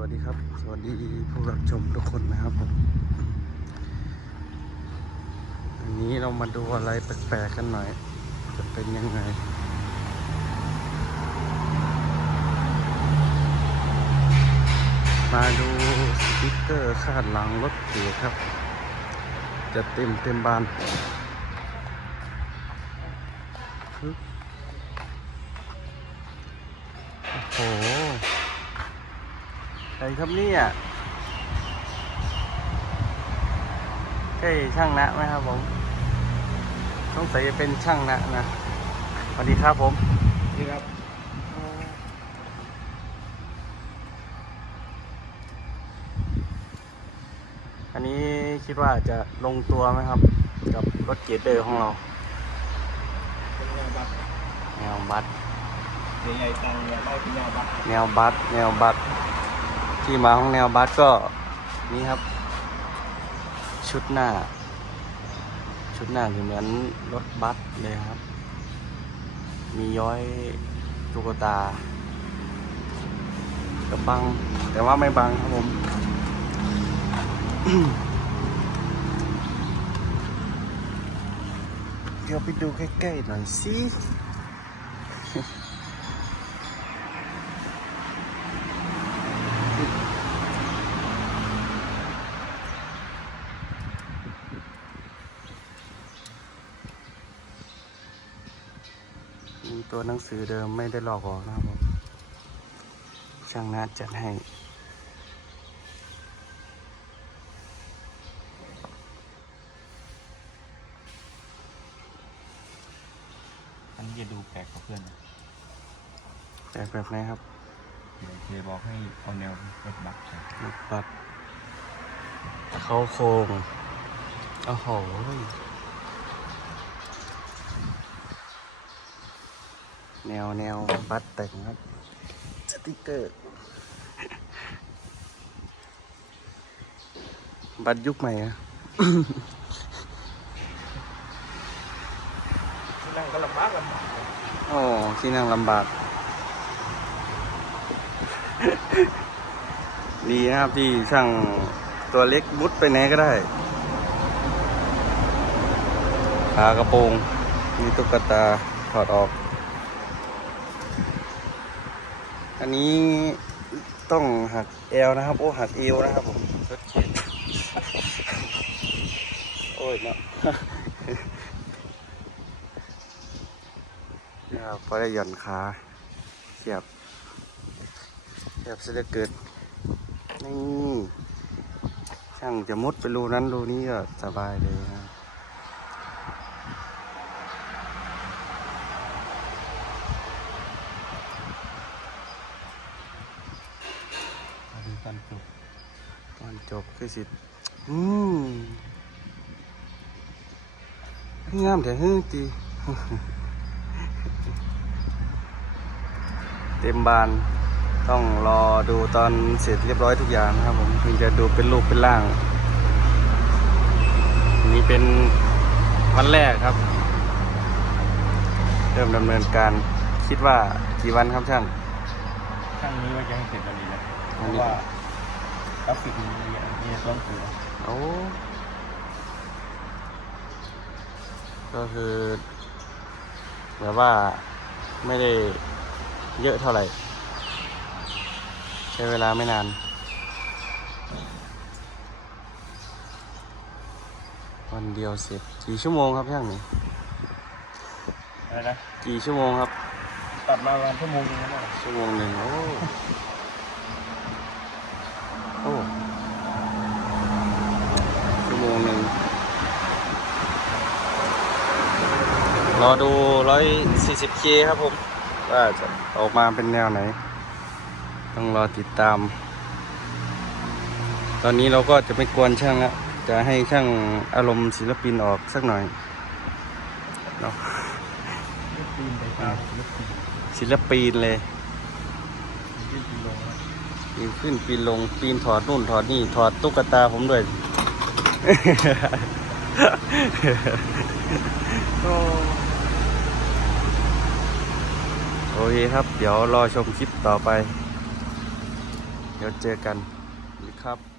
วัสดีครับ สวัสดีผู้รับชมทุกคนนะครับผมอันนี้เรามาดูอะไรแปลกๆกันหน่อย จะเป็นยังไงมาดูสติ๊กเกอร์คาดหลังรถเก๋ครับ จะเต็มเต็มบานโอ้โห ใครครับเนี่ยใช่ช่างนะไหมครับผมสงสัยจะเป็นช่างนะนะสวัสดีครับผมนี่ครับอันนี้คิดว่าจะลงตัวไหมครับ กับรถเกียร์เดอร์ของเราเป็นยาบัตรแนวบัสใหญ่ๆตังเนี่ยได้เป็นยาบัตรแนวบัสแนวบัส ที่มาของแนวบัสก็นี่ครับ ชุดหน้า ชุดหน้าเหมือนรถบัสเลยครับ มีย้อยตุ๊กตากับบัง แต่ว่าไม่บังครับผมเดี๋ยวไปดูใกล้ๆหน่อยสิ ตัวหนังสือเดิมไม่ได้ลอกออกนะครับผมช่างนัดจัดให้อันนี้จะดูแปลกกว่าเพื่อนนะแต่แบบไหนครับเดี๋ยวเคบอกให้เอาแนวรถบัตรใส่ลูกปัดเขาโครงโอ้โห แนวแนวบัตรแต่งครับสติกเกอร์ บัตรยุคใหม่อะที่นั่งก็ลำบากลำบากโอ้ที่นั่งลำบาก ดีนะครับที่ช่างตัวเล็กมุดไปไหนก็ได้ขากระโปรง มีตุ๊กตาถอดออก อันนี้ต้องหักเอวนะครับ โอ้หักเอวนะครับผมรถเข็นโอ้ยเนาะนะครับพอได้หย่อนขาเสียบเสียบเสียเกิดนี่ช่างจะมุดไปรูนั้นรูนี้ก็สบายเลยนะครับ มาดู ตอนจบตอนจบคือสิอืมงามแต่ฮึ่งตีเต็มบานต้องรอดูตอนเสร็จเรียบร้อยทุกอย่างนะครับผมถึงจะดูเป็นรูปเป็นร่างอันนี้เป็นวันแรกครับ เริ่มดำเนินการคิดว่ากี่วันครับช่างช่างนี้ว่าจะให้เสร็จวันนี้นะเพอันราะนี้ว่า กราฟิกมันมีอันนี้ต้องคือโอ้ก็คือแบบว่าไม่ได้เยอะเท่าไหร่ ใช้เวลาไม่นาน วันเดียวเสร็จกี่ชั่วโมงครับช่างนี่อะไรนะกี่ชั่วโมงครับ ตัดมาประมาณชั่วโมงนึงนะชั่วโมงหนึ่งโอ้ โอ้ ชั่วโมงหนึ่ง รอดูร้อยสี่สิบเคครับผมว่าจะออกมาเป็นแนวไหน ต้องรอติดตาม ตอนนี้เราก็จะไม่กวนช่างแล้วจะให้ช่างอารมณ์ศิลปินออกสักหน่อยเนาะศิลปินเลยปีนขึ้นปีนลงปีนถอดนู่นถอดนี่ถอดตุ๊กตาผมด้วยอ เคครับ เดี๋ยวรอชมคลิปต่อไป เดี๋ยวเจอกันครับ